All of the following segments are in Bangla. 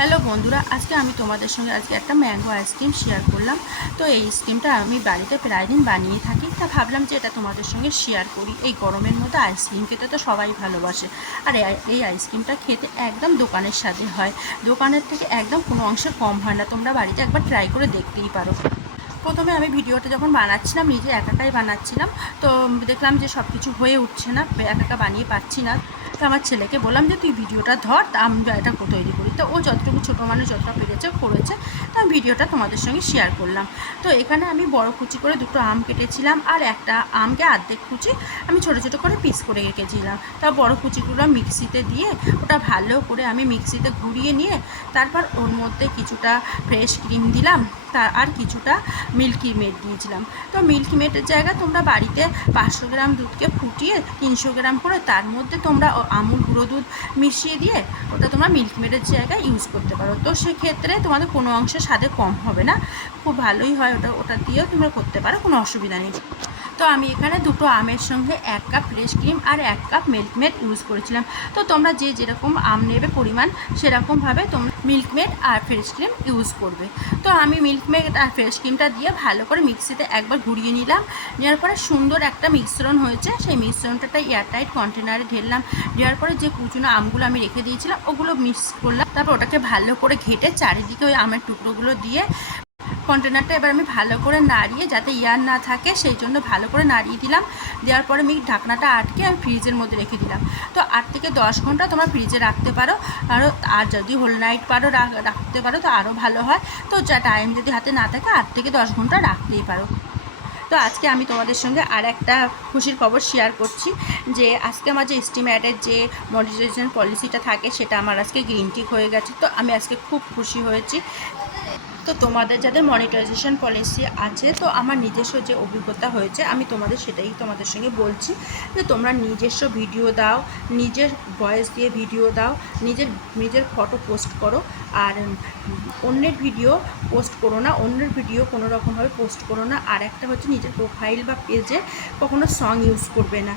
হ্যালো বন্ধুরা, আজকে আমি তোমাদের সঙ্গে একটা ম্যাঙ্গো আইসক্রিম শেয়ার করলাম। তো এই আইসক্রিমটা আমি বাড়িতে প্রায় দিন বানিয়ে থাকি, তা ভাবলাম যে এটা তোমাদের সঙ্গে শেয়ার করি। এই গরমের মধ্যে আইসক্রিম খেতে তো সবাই ভালোবাসে, আর এই আইসক্রিমটা খেতে একদম দোকানের সাথে হয়, দোকানের থেকে একদম কোনো অংশে কম হয় না। তোমরা বাড়িতে একবার ট্রাই করে দেখতেই পারো। প্রথমে আমি ভিডিওটা যখন বানাচ্ছিলাম, নিজে একাই বানাচ্ছিলাম, তো দেখলাম যে সব কিছু হয়ে উঠছে না, একা বানিয়ে পাচ্ছি না। তো আমার ছেলেকে বললাম যে তুই ভিডিওটা ধর, তা আমি এটা তৈরি করি। তো ও যতটুকু ছোটো মানুষ যতটা পেরেছে করেছে, তো আমি ভিডিওটা তোমাদের সঙ্গে শেয়ার করলাম। তো এখানে আমি বড় কুচি করে দুটো আম কেটেছিলাম, আর একটা আমকে অর্ধেক কুচি আমি ছোটো ছোটো করে পিস করে রেখেছিলাম। তা বড় কুচিগুলো মিক্সিতে দিয়ে ওটা ভালো করে আমি মিক্সিতে ঘুরিয়ে নিয়ে তারপর ওর মধ্যে কিছুটা ফ্রেশ ক্রিম দিলাম, আর কিছুটা মিল্কি মেড দিয়েছিলাম। তো মিল্কি মেডের জায়গায় তোমরা বাড়িতে 500 গ্রাম দুধকে ফুটিয়ে 300 গ্রাম করে তার মধ্যে তোমরা আমুল গুঁড়ো দুধ মিশিয়ে দিয়ে ওটা তোমরা মিল্কি মেডের জায়গায় ইউজ করতে পারো। তো সেক্ষেত্রে তোমাদের কোনো অংশে স্বাদে কম হবে না, খুব ভালোই হয়। ওটা দিয়েও তোমরা করতে পারো, কোনো অসুবিধা নেই। তো আমি এখানে দুটো আমের সঙ্গে 1 কাপ ফ্রেশ ক্রিম আর 1 কাপ মিল্ক মেড ইউজ করেছিলাম। তো তোমরা যেরকম আম নেবে পরিমাণ, সেরকমভাবে তোমরা মিল্ক মেড আর ফ্রেশ ক্রিম ইউজ করবে। তো আমি মিল্ক মেড আর ফ্রেশ ক্রিমটা দিয়ে ভালো করে মিক্সিতে একবার ঘুরিয়ে নিলাম। নেওয়ার পরে সুন্দর একটা মিশ্রণ হয়েছে, সেই মিশ্রণটা এয়ারটাইট কন্টেনারে ঢেললাম। দেওয়ার পরে যে কুচনো আমগুলো আমি রেখে দিয়েছিলাম ওগুলো মিক্স করলাম। তারপর ওটাকে ভালো করে ঘেটে চারিদিকে ওই আমের টুকরোগুলো দিয়ে কন্টেনারটা এবার আমি ভালো করে নাড়িয়ে, যাতে ইয়ার না থাকে সেই জন্য ভালো করে নাড়িয়ে দিলাম। দেওয়ার পরে আমি ঢাকনাটা আটকে আমি ফ্রিজের মধ্যে রেখে দিলাম। তো 8 থেকে 10 ঘন্টা তোমরা ফ্রিজে রাখতে পারো, আর যদি হোল নাইট পারো রাখতে পারো তো আরও ভালো হয়। তো যা টাইম যদি হাতে না থাকে 8 থেকে 10 ঘন্টা রাখতেই পারো। তো আজকে আমি তোমাদের সঙ্গে আর একটা খুশির খবর শেয়ার করছি, যে আজকে আমার যে স্টিম অ্যাডের যে মনিটাইজেশন পলিসিটা থাকে সেটা আমার আজকে গ্রিন টিক হয়ে গেছে। তো আমি আজকে খুব খুশি হয়েছি। তো তোমাদের যাদের মনিটাইজেশন পলিসি আছে, তো আমার নিজস্ব যে অভিজ্ঞতা হয়েছে আমি সেটাই তোমাদের সঙ্গে বলছি, যে তোমরা নিজস্ব ভিডিও দাও, নিজের ভয়েস দিয়ে ভিডিও দাও, নিজের ফটো পোস্ট করো, আর অন্যের ভিডিও পোস্ট করো না, অন্যের ভিডিও কোনো রকমভাবে পোস্ট করো না। আর একটা হচ্ছে নিজের প্রোফাইল বা পেজে কখনো সং ইউজ করবে না,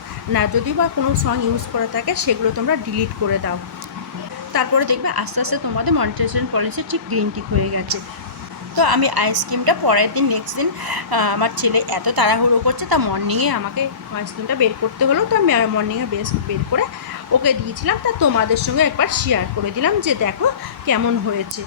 যদি বা কোনো সং ইউজ করা থাকে সেগুলো তোমরা ডিলিট করে দাও। তারপরে দেখবে আস্তে আস্তে তোমাদের মনিটাইজেশন পলিসি ঠিক গ্রিন টিক হয়ে গেছে। তো আমি আইসক্রিমটা পরের দিন নেক্সট দিন আমার ছেলে এত তাড়াহুড়ো করছে, তা মর্নিংয়ে আমাকে আইসক্রিমটা বের করতে হলো। তো আমি মর্নিংয়ে বের করে ওকে দিয়েছিলাম। তা তোমাদের সঙ্গে একবার শেয়ার করে দিলাম যে দেখো কেমন হয়েছে।